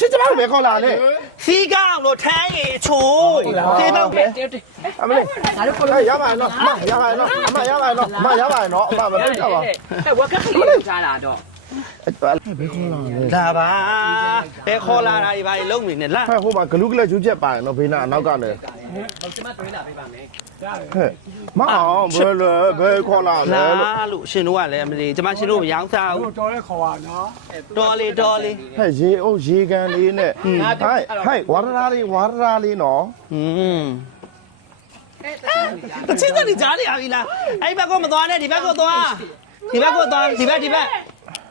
ရှစ်ကျမတို့ပဲခေါ်လာလေစီးကောင်းလို့ထမ်းရည်ချိုးဖေးပေါက်ပဲအမလေးငါတို့ခေါ်လာရပါနော်အမရပါနော်အမရပါနော်အမရပါနော်အမမပြတ်တော့ပါအဲ့ဝက်ကကလေးကြားလာတော့အဲ့ ဘယ်ခေါ်လာလဲဒါပါဘယ်ခေါ်လာတာဒီပါလုံးနေနဲ့လားဟဲ့ဟိုမှာဂလူးကလေးကျူးချက်ပါတယ်နော်ဘေးနာအနောက်ကနေဟုတ်ကျမတွေးလာပေးပါမယ်ဟဲ့မအောင်ဘယ်လဲဘယ်ခေါ်လာလဲလာလို့လို့ရှင်တို့ကလည်းမလေးကျမရှင်တို့မရောင်းစားဘူးတော်လဲခေါ်ပါနော်တော်လေးတော်လေးဟဲ့ရေအုပ်ရေကန်လေးနဲ့ဟဲ့ဟဲ့ဝါရရာလေးဝါရရာလေးနော်อืมတချင်းတည်းကြားနေရပြီလားအဲ့ဘက်ကမသွားနဲ့ဒီဘက်ကသွားဒီဘက်ကသွားဒီဘက်ဒီဘက်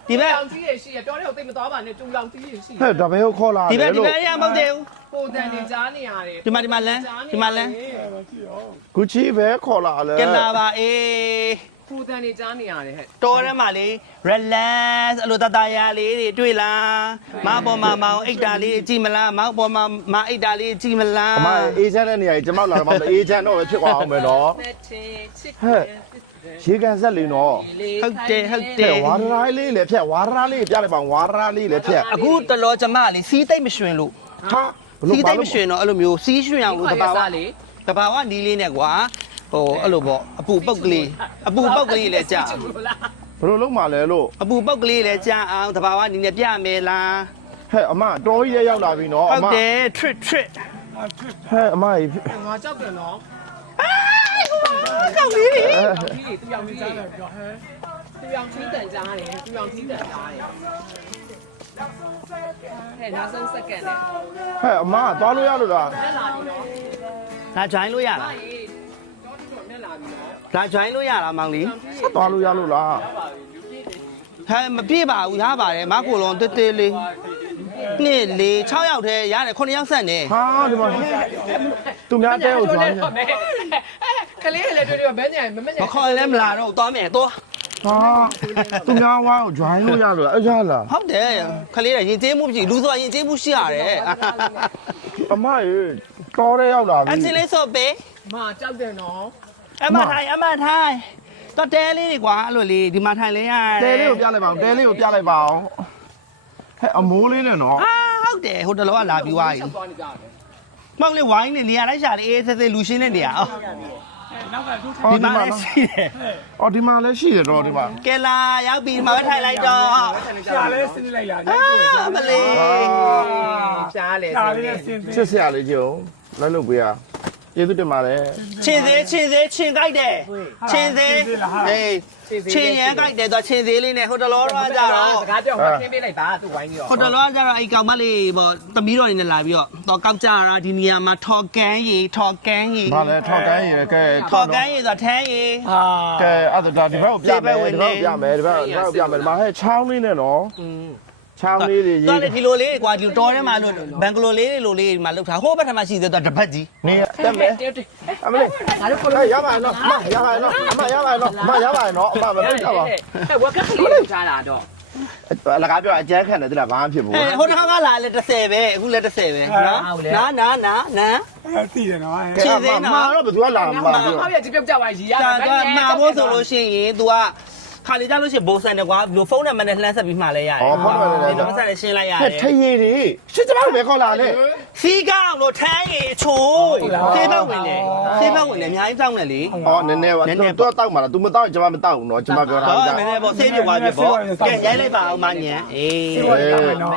ဒီဘက်တောင်ကြီးရရှိရပြောတယ်ဟိုသိမသွားပါနဲ့တူလောင်ကြီးရရှိဟဲ့ဒါဘယ်ကိုခေါ်လာဒီဘလဲက်ဒီလို့ ဘက်ရမဟုတ်သေးဘူးပိုတန်နေကြားနေရတယ်ဒီမှာဒီမှာလမ်းဒီမှာလမ်းဂူချီပဲခေါ်လာလဲကလာပါအေးပိုတန်နေကြားနေရတယ်ဟဲ့တော်ထဲမှာလေ relax အလိုတတရာလေးတွေတွေ့လားမပေါ်မှာမောင်အိတ်တာလေးကြည့်မလားမောင်ပေါ်မှာမအိတ်တာလေးကြည့်မလား အမအေးချမ်းတဲ့နေရာကြီးကျမလာတော့အေးချမ်းတော့ပဲဖြစ်သွားအောင်ပဲနော် နဲ့ချင်းချစ်ဟဲ့ ရေကန်ဆက်လေးနော်ဟုတ်တယ်ဟုတ်တတဲ့ယ်ဝါရရာလေးလည်းဖြတ်ဝါရရာလေးပြလိုက်ပါဝါရရာလေးလည်းဖြတ်အခုတလောကျမလေးစီးသိမ့်မရွှင်လို့ဟာဘစီးသိမ့်မရွှင်တော့အဲ့လိုမျိုးစီးရွှင်အောင်လို့တဘာဘာဝစားလေတဘာဝနီးလေးနဲ့ကွာဟိုအဲ့လိုပေါ့အပူပုတ်ကလေးအပူပုတ်ကလေးလည်းကြာဘယ်လိုလုပ်မှလဲလို့အပူပုတ်ကလေးလည်းကြာအောင်တဘာဝနီးနဲ့ပြမယ်လားဟဲ့အမတော်ကြီးရောက်လာပြီနော်ဟုအတ်မတယ် trick trick ဟဲ့အမကြီးငါကြောက်တယ်နော် ကောက်လေးတောင်ကြီးတွေတူရောင်ကြီးတွေတူရောင်ကြီးတန်ကြားတယ်တူရောင်ကြီးတန်ကြားတယ်ဟဲ့နောက်ဆုံးစက္ကန့်နဲ့ဟဲ့အမသွားလို့ရလို့လားနဲ့လာပြီနော်ဒါ join လို့ရလားအေးတော့တော့နဲ့လာပြီနော်ဒါ join လို့ရလားမောင်လေးဆက်သွားလို့ရလို့လားဟဲ့မပြည့်ပါဘူးရပါတယ်မကိုလုံးတေးတေးလေးနှစ်လေး6ယောက်တည်းရတယ်9ယောက်ဆက်နေဟာဒီမှာသူများတဲကိုကြွားနေ ကလေးလည်းတွေ့တွေ့ဘဲညံမမညံမခေါ်လည်းမလာတော့သွားမယ်သွားဟာသူများဝါကိုကြွားလို့ရလို့လားအရလားဟုတ်တယ်ခလေးရရင်ကျေးမှုမရှိလူဆိုရင်ကျေးမှုရှိရတယ်အမရေတော်တဲ့ရောက်လာပြီအချင်းလေးစော့ပေးမကြောက်တယ်နော်အမထိုင်အမထိုင်တော့တဲလေးတွေကွာအဲ့လိုလေးဒီမှာထိုင်လဲရတယ်တဲလေးကိုပြလိုက်ပါအောင်တဲလေးကိုပြလိုက်ပါအောင်ဟဲ့အမိုးလေးနဲ့နော်အာဟုတ်တယ်ဟိုတလောကလာပြီးသွားပြီသွားနေကြတယ်မောင်လေးဝိုင်းနေနေရာလိုက်ရှာလေအေးသေးသေးလူရှင်းနေနေရအောင် နောက်ကသူဒီမှာလည်းရှိတယ်အော်ဒီမှာလည်းရှိရတော့ဒီမှာကဲလာရောက်ပြီးဒီမှာပဲထိုင်လိုက်တော့ရှာလဲစင်းလိုက်ရတယ်အာမလေးရှားလေရှာလေးနဲ့စင်း ချစ်စရာလေးကြုံလိုက်လို့ပေးရ ကျေးဇူးတင်ပါတယ်ချင်းသေးချင်းသေးချင်းကြိုက်တယ်ချင်းသေးအေးချင်းရမ်းကြိုက်တယ်တော့ချင်းသေးလေးနဲ့ဟိုတလောတော့ကြတော့စကားပြောင်းခင်းပေးလိုက်ပါသူဝိုင်းပြီးတော့ဟိုတလောကကြတော့အဲ့ကောင်မလေးပေါ့သမီးတော်နေနဲ့လာပြီးတော့တော့ကောက်ကြတာဒီနေရာမှာထော်ကန်းရီထော်ကန်းရီဘာလဲထောက်ကန်းရယ်ကဲထော်ကန်းရီဆိုထန်းရီဟာကဲအဲ့ဒါဒီဘက်ကိုပြမယ်ဒီဘက်ကိုပြမယ်ဒီဘက်ဒီဘက်ကိုပြမယ်ဒီမှာဟဲ့ချောင်းလေးနဲ့နော် ချောင်းလေးတွေရေးတော့လေဒီလိုလေးကွာဒီတော်ထဲမှာလို့ဘန်ဂလိုလေးလိုလေးမှာလောက်ထားဟိုဘက်ထမှာရှိသေးတော့တပတ်ကြီးနေတက်မယ်တယောက်တည်းအမလေးငါတို့ခေါ်ရပါနော်အမရပါနော်အမရပါနော်အမရပါနော်အမမပြတ်တော့ပါဟဲ့ဝက်ကကလေးကြားလာတော့အလကားပြောအကျန်းခံတယ်တိလားဘာမှဖြစ်ဘူးအဲဟိုတစ်ခါကလာလဲ30ပဲအခုလဲ30ပဲနော်နားနားနားနားသိတယ်နော်ကဲအမမတော့ဘယ်သူကလာမှာဘာပြောမှမပြကြပြောက်ကြပါရီရဒါကမှာဖို့ဆိုလို့ရှိရင် तू က ခါလေကြလို့ရှိရင်ဘိုးဆန်တယ်ကွာဘလို့ဖုန်းနံပါတ်နဲ့လှမ်းဆက်ပြီးမှာလဲရတယ်ဩဖုန်းနံပါတ်နဲ့ဒီမှာဆက်နဲ့ရှင်းလိုက်ရတဟဲ့ယ်ထရည်တွေရှစ်ကျမတို့ပဲခေါ်လာလေစီးကောင်းလို့ထမ်းရီချိုးဖေးဘက်ဝင်တယ်ဖေးဘက်ဝင်တယ်အများကြီးတောင်းတယ်လေဩနည်းနည်းပါသူတော့တောက်မှာလား तू မတောက်ကျမမတောက်ဘူးနော်ကျမပြောတာတော့ကြာနည်းနည်းပေါ့ဆေးပြသွားပြီပေါ့ကဲရိုက်လိုက်ပါအောင်မညံအေးအေး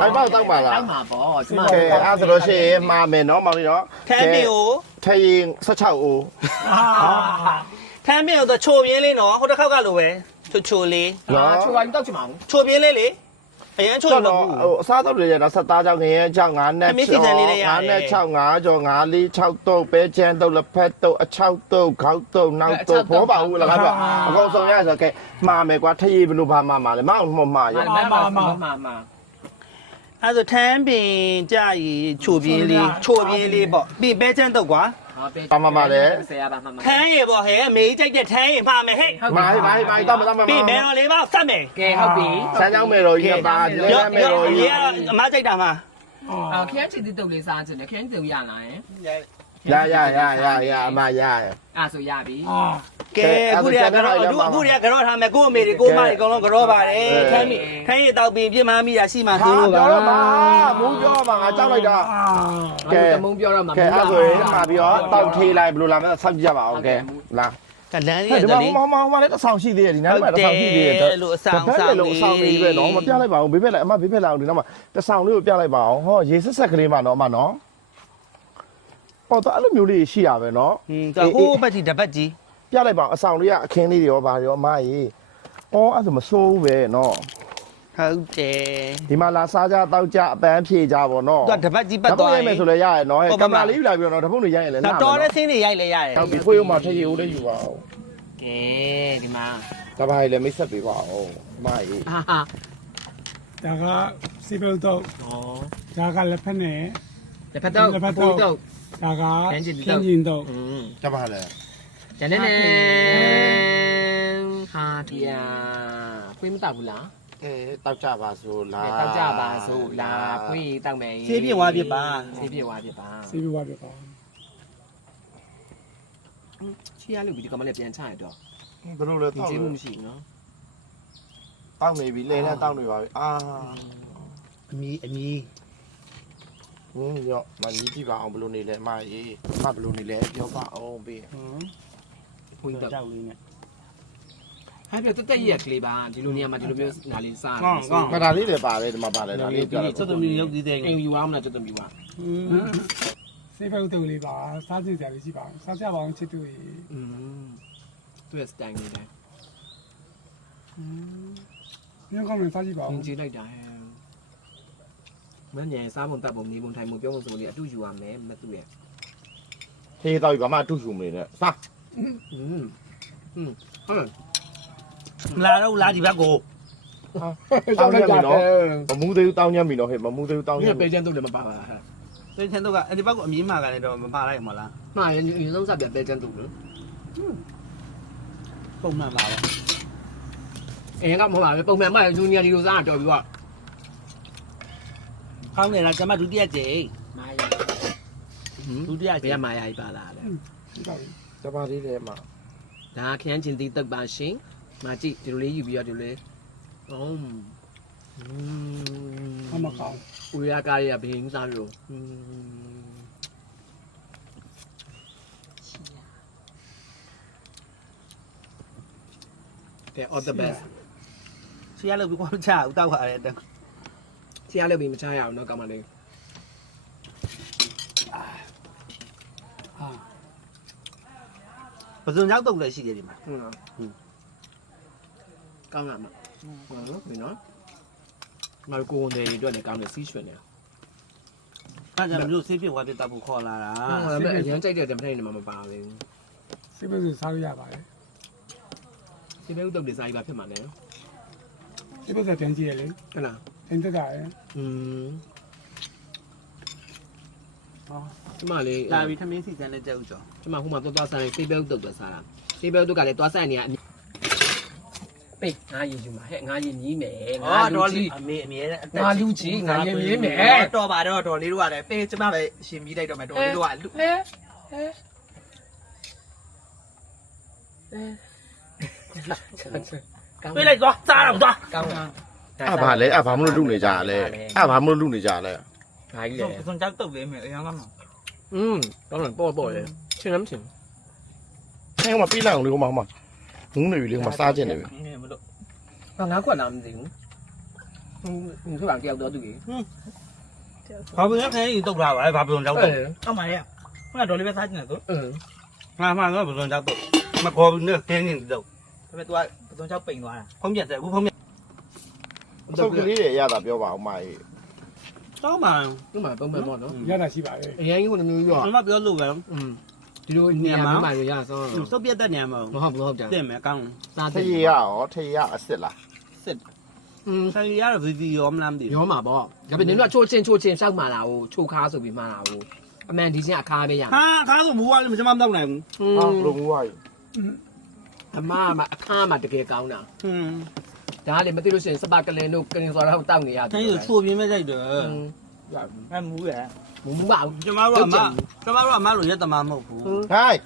အဲ့ဘာတောက်ပါလားတောက်မှာပေါ့ကျမကဲအဲ့ဆိုလို့ရှိရင်မှာမယ်နော်မောင်လေးနော်ထမ်းပြီကိုထရည်16အိုးထမ်းပြီကိုတော့ချိုပြင်းလေးနော်ဟိုတစ်ခေါက်ကလိုပဲ ချိုချိုလေးအာချိုဝိုင်းတောက်ချင်ပါဘူးချိုပြင်းလေးလေအရင်ချိုကျွန်လို့တော်ဘူးဟိုအစားတော့တွေရတော့ဆက်သားကြောင့်ငရဲကြောင့်ငါးနဲ့အမေစီစဉ်လေးတွေရတယ်ငါးနဲ့6ငါးကြော်ငါးလေး6တုပ်ပဲချမ်းတုပ်လက်ဖက်တုပ်အချောက်တုပ်ခေါက်တုပ်နောက်တုပ်ဘောပါဘူးလားကွာအကုန်ဆုံးရဆိုကဲမှာမယ်ကွာထရည်ဘယ်လိုဘာမှမှာလဲမအောင်မမှာရမမမမမအဲ့ဒါထမ်းပင်ကြရီချိုပြင်းလေးချိုပြင်းလေးပေါ့ပြီးပဲချမ်းတော့ကွာ ဆရာပါမမထမ်းရပေါ့ဟဲ့အမေကြိုက်တဲ့ထမ်းရမှာမယ်ဟဲ့မိုင်းမိုင်းမိုင်းတော့မတော့မပြီးမယ်တော်လေးပေါ့စက်မယ်ကဲဟုတ်ပြီဆန်းကြောင်းမယ်တော်ကြီးကပါလဲရောမယ်ရောတော်အမေကြီးကအမကြိုက်တာမှာအာခရမ်းချစ်တဲ့တုပ်လေးစားချင်တယ်ခရမ်းတုပ်ရလာရင် ရရရရရအမရရအဲ့ဆိုရပြီအာကဲအခုတည်းကတော့အခုအခုတည်းကတော့ထားမယ်ကို့အမေတွေကိုမတွေအကုန်လုံးကြောပါတယ်ထိုင်းမိထိုင်းရတောက်ပြီးပြစ်မှမိတာရှိမှဟာသူတို့ကပြောတော့ပါမူးပြောမှာငါကြောက်လိုက်တာအာကဲတမုံပြောတော့မှာကဲအဲ့ဆိုရင်မှာပြီးတော့တောက်ထေးလိုက်ဘယ်လိုလာမလဲဆောက်ကြည့်ကြပါဦးကဲလာကလန်းဟဲ့လေးဒီဆိုမှာလေမောင်မောင်မောင်လည်းတစ်ဆောင်ရှိသေးတယ်ဒီနားမှာတစ်ဆောင်ရှိသေးတယ်ဟုတ်တယ်လို့အဆောင်ဘယ်လိုအဆောင်လေးပဲနော်မပြလိုက်ပါဘူးဘေးဘက်လိုက်အမဘေးဘက်လိုက်အောင်ဒီနောက်မှာတစ်ဆောင်လေးကိုပြလိုက်ပါအောင်ဟောရေဆက်ဆက်ကလေးမှာနော်အမနော် ပေါ်တော့အဲ့လိုမျိုးလေးရှိရပဲနော်ဟင်းတော့ဟိုးဘက်ကြီးတပတ်ကြီးပြလိုက်ပါအောင်အဆောင်လေးကအခင်းလေးတွေရောဗာရောအမကြီးအော်အဲ့ဒါမစိုးဘူးပဲနော်ဟုတ်တယ်ဒီမှာလာစားကြတောက်ကြအပန်းဖြေကြပါတော့သူကတပတ်ကြီးပတ်ဓာတ်ပုံသွားရိုက်မယ်ဆိုလည်းရရနော်ဟဲ့ဟုတ်ကပါင်မမလားရာလေးယူလာပြီးတော့နော်ဓာတ်ပုံတွေရိုက်ရင်လည်းတော့တော်တဲ့ဆင်းတွေရိုက်လဲရတယ်ဟုတ်ပြီဖွေးဦးမှာထည့်ရဦးလေးယူပါဦးကဲဒီမှာဒါပါလေမိတ်ဆက်ပေးပါဦးအမကြီးဟာဟာဒါကစီဘယ်တော့ဩဒါကလက်ဖက်နဲ့လက်ဖက်တော့လက်ဖက်တော့ပူတော့ ဒါကခင်းကျင်တော့ခင်းကျင်တော့อืมဒါပါလေကျန်နေနေဟာတီယာဖွေးမတောက်ဘူးလားအဲတောက်ကြပါဆိုလားအဲတောက်ကြပါစို့လာဖွေးတောက်မယ်ဆေးပြင်းသွားပြပါ ဆေးပြင်းသွားပြပါစီဘယ်ဝါပြပါချီရလို့ဒီကမလေးပြန်ချရတော့ဘယ်လိုလဲဒီတောက်ကျေးနေမှုမရှိဘူးနော်တောက်နေပြီလေနဲ့တောက်နေပါပြီအာအမီအမီ ဟင်းရောမကြီးကြည့်ပါအောင်ဘယ်လိုနေလဲအမကြီးအမဘယ်လိုနေလဲပြောပါအောင်ပြီးဟင်းဖွေးတော့ကြောက်လေးနဲ့ဟာပြတက်တက်ရက်ကလေးပါဒီလိုနေရာမှာဒီလိုမျိုးငါလေးစားကောင်းကောင်းမဒါလေးတွေပါတယ်ဒီမှာပါတယ်ဒါလေးပြဒီချက်သမီးရုပ်သေးသေးအိမ်ယူအောင်မလားချက်သမီးပါစီဘယ်တော့လေးပါစားကြည့်ကြလေးရှိပါအောင်စားကြပါအောင်ချစ်တူကြီးอืมသူ့စတိုင်နေတယ်ညကောင်းမှစားကြည့်ပါသအောင်င်ကြည့်လိုက်တာဟဲ့ မညံစားပုံတပ်ပုံနေပုံထိုင်ပုံပြောပုံဆိုလေးအတူယူရမယ်မတူရဲ့ ဟေးတောက်ပြီဘာမှအတူယူမနေနဲ့စား อืมอืมဟုတ်လား လာတော့လာဒီဘက်ကို တောင်းညက်ပြီနော်မမူးသေးဘူးတောင်းညက်ပြီနော်ဟေးမမူးသေးဘူးတောင်းည ဒီ က်ပြီ ပေချန်တို့လည်းမပါပါဟဲ့ သင်ချင်တော့ကဒီဘက်ကိုအမြင်မှာကလည်းတော့မပါလိုက်မလား မှာရင်ဒီဆုံးစားပြပေချန်တို့လို့ ပုံမှန်ပါပဲ အရင်ကမဟုတ်ပါဘူးပုံမှန်မှဂျူနီယာဒီလိုစားတော်ပြီးတော့ ကောင်းတယ်လားကျမဒုတိယကြိမ်မာယာဒုတိယကြိမ်ဘယ်ကမာယာကြီးပါလာလဲကျမလေးထဲမှာဒါခရမ်းချင်းသီးတုတ်ပါရှင်မာကြည့်ဒီလိုလေးယူပြီးတော့ဒီလိုလေးအုံးအမကောင်ဦးရကားရဘင်းစားလို့တဲ့ all the best ဆီရလို့ဘယ်ကိုချအောင်တောက်ရတယ် ဆရာလည်းပြီးမချရအောင်တော့ကောင်းပါလေဟာပစုံကြောက်တုတ်လည်းရှိတယ်ဒီမှာဟုတ်လားကောင်းလားမဟုတ်နော်ဒီနော်ငါကိုဝန်တွေအတွက်လည်းကောင်းတယ်စီးရွှင်နေတာအဲ့ဒါမျိုးဆေးပြစ်သွားပြတောက်ဖို့ခေါ်လာတာအဲ့ဒါအရင်ကြိုက်တဲ့တမထိုင်နေမှာမပါဘူးစီဘယ်ဆိုစားရရပါတယ်စီမဲဥတုပ်တွေစားရပါဖြစ်မှာလေ စီဘယ်ဆိုပြန်ကြည့်ရလေဟုတ်လားအင်းတက်တာရယ်อืมကျမလေးလာပြီးထမင်းစီစမ်းနဲ့ကြောက်ကြောကျမဟိုမှာသွားသွားဆိုင်စေးဘဲဥတုပ်တွေစားတာစေးဘဲဥတုပ်ကလည်းသွားဆိုင်နေရပိတ်ငါရင်ယူမှာဟဲ့ငါရင်ကြီးမယ်ငါလူကြီးအမေအမေငါလူကြီးငါရင်မြင်းမယ်တော်ပါတော့တော်လေးတို့ကလည်းပေးကျမပဲရှင်ပြီးလိုက်တော့မယ်တော်လေးတို့ကလူဟဲ့ဟဲ့အဲ ပေးလိုက်သွားစားတော့သွား ကောင်းလား အဲ့ဘာလဲအဲ့ဘာမလို့လူနေကြရလဲအဲ့ဘာမလို့လူနေကြရလဲ ဘာကြီးလဲ ပစုံကြောက်တုတ်လေးမယ်အရင်ကမှ อืมကောင်းတယ်ပေါ့ပေါ့လေချင်းမ်းချင်း ဟဲ့ဟိုမှာပြေးလိုက်အောင်လေဟိုမှာဟိုမှာငုံနေပြီလေဟိုမှာစားကျင်နေပြီ မလို့ ဟာငါခွက်လာမသိဘူးဟင်းခက်ပါကြောက်တော့သူကြီး ဘာပစုံခဲရင်တုတ်လာပါလေဘာပစုံကြောက်တုတ် အဲ အောက်မှာလေခုနတော်လေးပဲစားကျင်တယ်သူ အင်း ငါမှတော့ပစုံကြောက်တုတ်မခေါ်ဘူးနဲ့ခင်းနေတုတ်ဒါပေမဲ့ तू က ပစုံကြောက်ပိန်သွားတာဖုံးပြတ်တယ်အခုဖုံးပြတ် အစုပ်ကလေးတွေရတာပြောပါဦးမကြီး တော့မှ ဒီမှာပုံမှန်ပေါ့နော် ရတာရှိပါတယ် အရင်ကဟိုမျိုးရော မမပြောလို့ပဲ อืมဒီလိုနေရာမှာရဆောင်း စုပ်ပြတ်တဲ့နေရာမှာ မဟုတ်ဘူးဟုတ်တယ် တင်မယ်အကောင်း စား ထေးရရောထေးရအစ်စ်လား စစ် อืม ဆိုင်ရတော့ဗီဒီယိုမလားမသိဘူး ရောမှာပေါ့ဒါပေမဲ့နင်တို့ချိုးချင်းချိုးချင်းရှောက်မှာလားဟိုချိုခါဆိုပြီးမှာလားဟိုအမှန်ဒီချင်းအခါပဲရ ဟာအခါဆိုမူကလည်းကျွန်မမတော့နိုင်ဘူး อื ဟာ ม ဘလိုမျိုးဝါယူ အမမအခါမှာတကယ်ကောင်းတာ ဟွန်း ဒါလည်းမသိလို့ရှိရင်စပါကလင်တို့ကလင်စော်တော့တောက်နေရတယ် တိုင်းရချိုးပြင်းမဲ့ကြိုက်တယ် อืม အမူးရ မမပါဘူး ကျမတို့ကမကျမတို့ကမလို့ရက်တမမဟုတ်ဘူး ဟိုင်း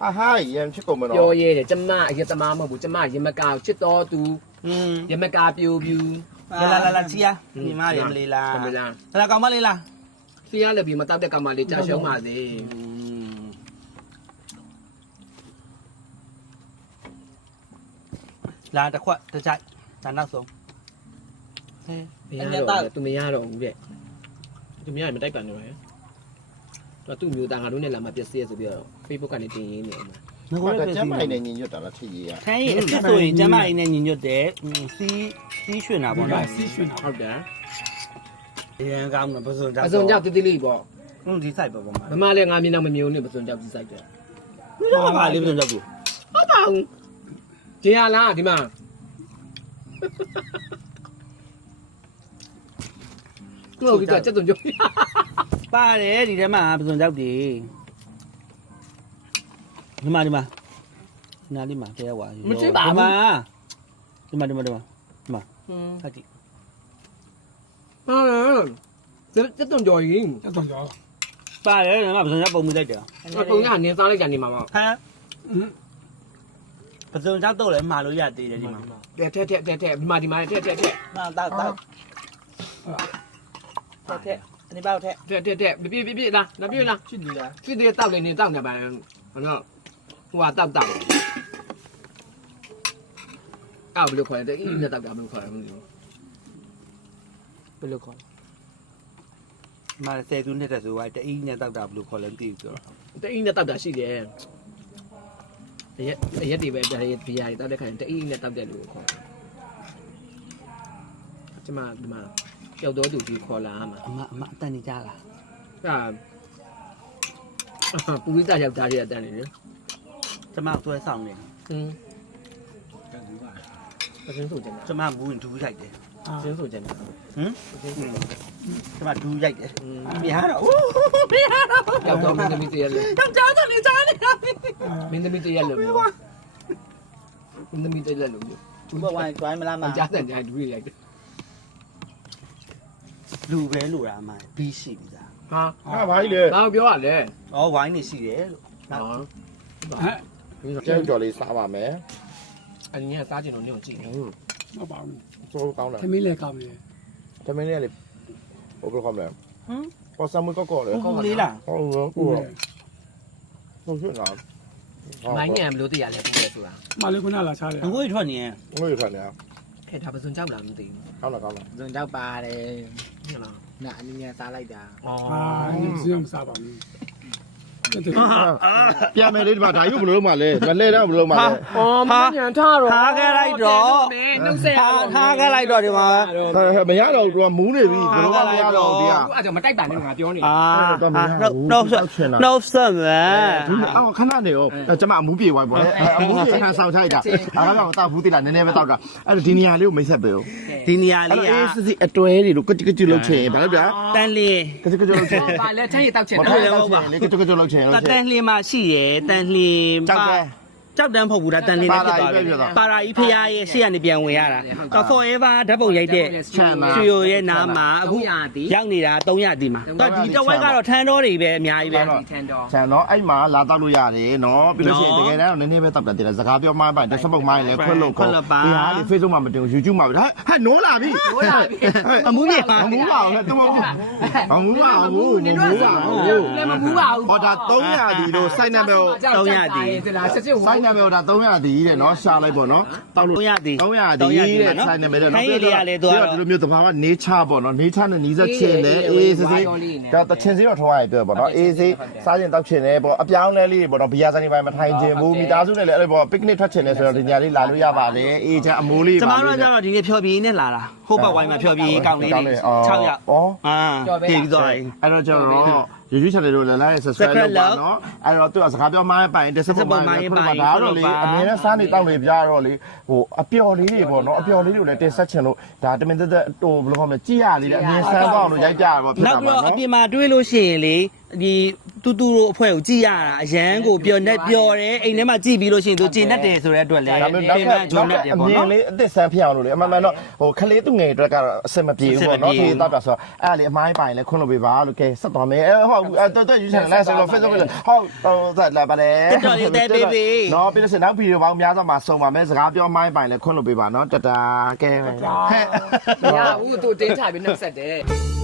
ဟာဟိုင်းရမ်းချစ်ကုန်မနော် ပြောရဲတယ်ကျမအရက်သမားမဟုတ်ဘူးကျမရမကာချစ်တော်သူ อืม ရမကာပြူပြူ လာလာလာလာချီယာညီမရမလေးလား မလား လာကောင်မလေးလား စီရလည်းပြီးမတောက်တဲ့ကောင်မလေးကြာရှုံးပါစေ လာတစ်ခွက်တစ်ချိုက်ဒါနောက်ဆုံးဟဲ့မရတော့သူမရတော့ဘူးတဲ့သူမရမတိုက်ပါနဲ့တော့သူ့မျိုးသားငါတို့နဲ့လာမပြည့်စည်ဆိုပြီးတော့ Facebook ကနေတင်ရင်းနေအောင်ဟိုကကျမ်းမိုင်နဲ့ညီညွတ်တာလားထီကြီးကထိုင်းရဲ့အစ်စ်ဆိုရင်ကျမအင်းနဲ့ညီညွတ်တယ်စီးစီးရွှင်တာဘောပေါ့ကနော်စီးရွှင်တာဟုတ်တယ်အရင်ကောင်းတယ်ပစုံကြောက်အစုံကြောက်တိတိလေးပေါ့ဟုတ်ဒီဆိုင်ပေါ့ပေါ့မှာမမလည်းငါမျက်နှာမမြုံနဲ့ပစုံကြောက်ကြည့်ဆိုင်တယ်ဘာမှလေးပစုံကြောက်ဘူးဟုတ်ပါဘူး ဒီရလားဒီမှာကိုကြီးကစက်တုံကြောက်ပါတယ်ဒီထဲမှာပစုံကြောက်တယ်ဒီမှာဒီမှာနားလေးမှာဖဲဝါဒီမှာဒီမှာဒီမှာဒီမှာဒီမှာဟုတ်ကဲ့ဟာစက်တုံကြော်ရင်တက်တော့ကြောပါတယ်ဒီမှာပစုံကြောက်ပုံမိလိုက်တယ်ပုံကနေစားလိုက်ကြနေမှာပေါ့ဟမ် ပစုံကြောက်တော့လည်းမှာလို့ရသေးတယ်ဒီမှာတဲ့တဲ့တဲ့တဲ့ဒီမှာဒီမှာတဲ့တဲ့တဲ့တောက်တောက်တောက်တက်တက်အနေပေါက်ထက်တဲ့တဲ့တဲ့ပြပြပြလားမပြလားချစ်နေတာဖြစ်သေးတောက်လေနေတောက်နေပါလားဟိုတော့ဟိုကတောက်တောက်အော်ဘယ်လိုခေါ်လဲအင်းနဲ့တောက်တာဘယ်လိုခေါ်လဲမသိဘူးဘယ်လိုခေါ်လဲမာဆယ်သူနှစ်တက်ဆိုဝိုင်းတအီးနဲ့တောက်တာဘယ်လိုခေါ်လဲမသိဘူးဆိုတော့တအင်းနဲ့တောက်တာရှိတယ် ရက်ရက်တွေပဲပြရပြရတောက်တဲ့ခါတအင်းနဲ့တောက်တဲ့လူကိုခေါ်ကျမဒီမှာကြောက်တော်သူကြီးခေါ်လာမှာအမအမအတန်နေကြလားဒါပူရိတယောက်သားရဲ့အတန်းနေလေကျမဆွဲဆောင်နေဟင်းပစင်းဆိုကြတယ်ကျမမူးရင်ဒူးရိုက်တယ်အာပစင်းဆိုကြတယ်ဟမ်ကျမဒူးရိုက်တယ်မြားတော့ကြောက်တော်မင်းသမီးတရက်လို့ယောက်ျားတည်းကြားနေ မင်းသမီးတရက်လို့မျိုးမင်းသမီးတရက်လို့မျိုးသူဘဝိုင်းတွိုင်းမလားမကြားတဲ့ညာဒူးရိုက်တယ်လူပဲလို့လားအမဘီးရှိပြီလားဟာဟာဘာကြီးလဲဘာပြောရလဲဩဝိုင်းနေရှိတယ်လို့ဟောကျဲကြော်လေးစားပါမယ်အရင်ကစားကျင်လို့နေကိုကြည့်နေမပါဘူးစိုးကောင်းတယ်သမီးလည်းကောင်းတယ်တမင်းလေးကလေဟိုဘယ်ခေါ်မလဲဟမ်ဟောဆမ်မွေးကော့ကော့လေကိုကူလေးလားဟောဟုတ်ဟုတ်ဟုတ်တယ် ဟုတ်ရှင်းလားမိုင်းညံဘလို့တရားလဲပြောဆိုတာမလေးကနာလာချားတယ်ငွေထွက်နေရင်ငွေထွက်နေအောင်ခဲဒါပစုံကြောက်လားမသိဘူးကောင်းလားကောင်းလားဇွန်ကြောက်ပါတယ်ဟုတ်လားနာအနည်းငယ်စားလိုက်တာအော် အာဒီစင်းမစားပါဘူးတက်တယ် ပြန်မယ်လေးဒီမှာဒါရုပ်ဘယ်လိုလုပ်မှလဲမလဲတော့ဘယ်လိုလုပ်မှလဲအော်မညံထားတော့ထားခဲ့လိုက်တော့နှုတ်ဆက်ထားထားခဲ့လိုက်တော့ဒီမှာဟဲ့မရတော့သူကမူးနေပြီဘယ်လိုမှမရတော့ဒီကအခုအကြောင်မတိုက်ပါနဲ့ငါပြောနေအာတော့မရဘူးနှုတ်ဆက်တောက်ချင်တာနှုတ်ဆက်မယ်ဒီအော်ခဏနေရောကျမအမူးပြေဝိုင်းပေါ့လေအမူးပြေခံဆောင်ထိုက်တာအားကတော့တောက်ဘူးတိလားနည်းနည်းပဲတောက်တာအဲ့ဒီနေရာလေးကိုမိတ်ဆက်ပေးဦးဒီနေရာအဲ့လေးတော့ကအေးစစ်စစ်အတွဲတွေလို့ကကြကကြလုပ်ချင်ဘာလို့ဗျာတန်လင်းကကြကကြလုပ်ချင်ပါလဲချမ်းရတောက်ချင်မတယ်တော်တောက်ချင်လေကကြကကြလုပ်ချင်တလို့ချတင်န်လင်းမှာရှိရယ်တန်လင်း ကြောက်တယ်ကြောက်တန်းမဟုတ်ဘူးဒါတန်လင်းနဲ့ဖြစ်သွားပြီပါရာကြီးဖရားရဲ့ရှေ့ကနေပြန်ဝင်ရတာတော့ forever ဓာတ်ပုံရိုက်တဲ့ချမ်းသာချွေရဲ့နားမှာအခုရောက်နေတာ300တီမှာတော့ဒီတဝက်ကတော့ထန်းတော်တွေပဲအများကြီးပဲထန်တော့ချန်တော့အဲ့မှာလာတောက်လို့ရတယ်နော်ပြီးလို့ရှိရင်တကယ်တမ်းနည်းနည်းပဲတောက်တာတည်းစကားပြောမှပါတက်စပုတ်မိုင်းလည်းခွက်လို့ခေါ်ဒီဟာဒီ Facebook မှာမတင်ဘူး YouTube မှာပဲဟဲ့ဟဲ့နိုးလာပြီအမှုမြေပါအမူးပါအောင်တော့အမူးပါဘူးနင်မူးတို့ပါကဘူးလည်းမဘူးပါဘူးဟောဒါ300ဒီလို့စိုက်နံပါတ်ဒီလားချက်ချင်းဝိုစိုင်းက်နံပါတ်ဒါ300ဒီတဲ့နော်ရှာလိုက်ပေါ့နော်တောက်လို့300တီ300ဒီတဲ့စိုက်နံပါတ်တဲ့နော်ခိုင်းရည်လေးကလည်းသူကဒီလိုမျိုးတဘာဝနေချပေါ့နော်နေချနဲ့နီးစက်ချင်တယ်အေးစစ်စစ်ဒါတချင်စီတော့ထွားရပြောပေါ့နော်အေးစစ်စားချင်တောက်ချင်တယ်ပေါ့အပြောင်းလဲလေးပေါ့နော်ဘီယာဆိုင်ပိုင်းမထိုင်ချင်ဘူးမိသားစုနဲ့လည်းအဲ့လိုပေါ့ပစ်ကနစ်ထွက်ချင်တယ်ဆိုတော့ဒီညလေးလာလို့ရပါလေအေးချအမိုးလေးကျမတို့ကကျတော့ဒီနေ့ဖြော်ပြင်းနဲ့လာတာဟိုဘက်ဝိုင်းမှာဖြော်ပြင်းကောင်းလေးတွေ6ရက်ဩအာပြေပြီးသွားပြီအဲ့တော့ကျွန်တော်ယူယူ channel လို့လည်း like subscribe လုပ်ပါနော်အဲ့တော့သူကစကားပြောမှန်းပိုင်တစ်စက်ပုံမှန်ခုနကဒါတော့လေအမြဲတမ်းစားနေတောက်နေပြတော့လေဟိုအပျော်လေးတွေပေါ့နော်အပျော်လေးတွေကိုလည်းတင်ဆက်ချင်လို့ဒါတမင်သက်သက်ဟိုဘယ်လိုခေါ်မလဲကြည်ရလေးတဲ့အမြင်ဆန်းသွားအောင်လို့ရိုက်ကြရပေါ့ဖြစ်နောတာက်ပါပြီးတော့အနော်ပြင်မှာတွေးလို့ရှိရင်လေဒီတူတူတို့အဖွဲ့ကိုကြည့်ရတာအရန်ကိုပျော်နေပျော်တယ်အိမ်ထဲမှာကြည့်ပြီးလို့ရှိရင်သူကျင်တတ်တယ်ဆိုတဲ့အတွက်လည်းဒါမျိုးနောက်ပြင်ထပပ်ဂျွနောန်က်တတ်ထတယ်ပ်အပေါ့မြင်နော်လေးအသက်ဆန်းဖြစ်အောင်လို့လေအမှန်မှန်တော့ဟိုခလေးသူငယ်အတွက်ကတော့အဆင်မပြေဘူးပေါ့နော်အဆင်မပြေဒီဘူးတောက်တာဆိုအဲ့ဒါလေးအမိုင်းပိုင်လဲခွန်းလို့ပေးပါလို့ကဲဆက်သွားမယ်အဲဟုတ်အဲ့တော့တော့ယူချင်လဲဆိုတော့ Facebook လေဟုတ်တော့ဆက်လာပါလေ TikTok လေးတက်ပေးပေးနော်ပြီးလို့ဆိုနောက်ဗီဒီယိုပေါင်းများစွာမှာစုံပါမယ်စကားပြောမိုင်းပိုင်လဲခွန်းလို့ပေးပါနော်တတာကဲမရဘူးသူတင်းချပြီးနှုတ်ဆက်တယ်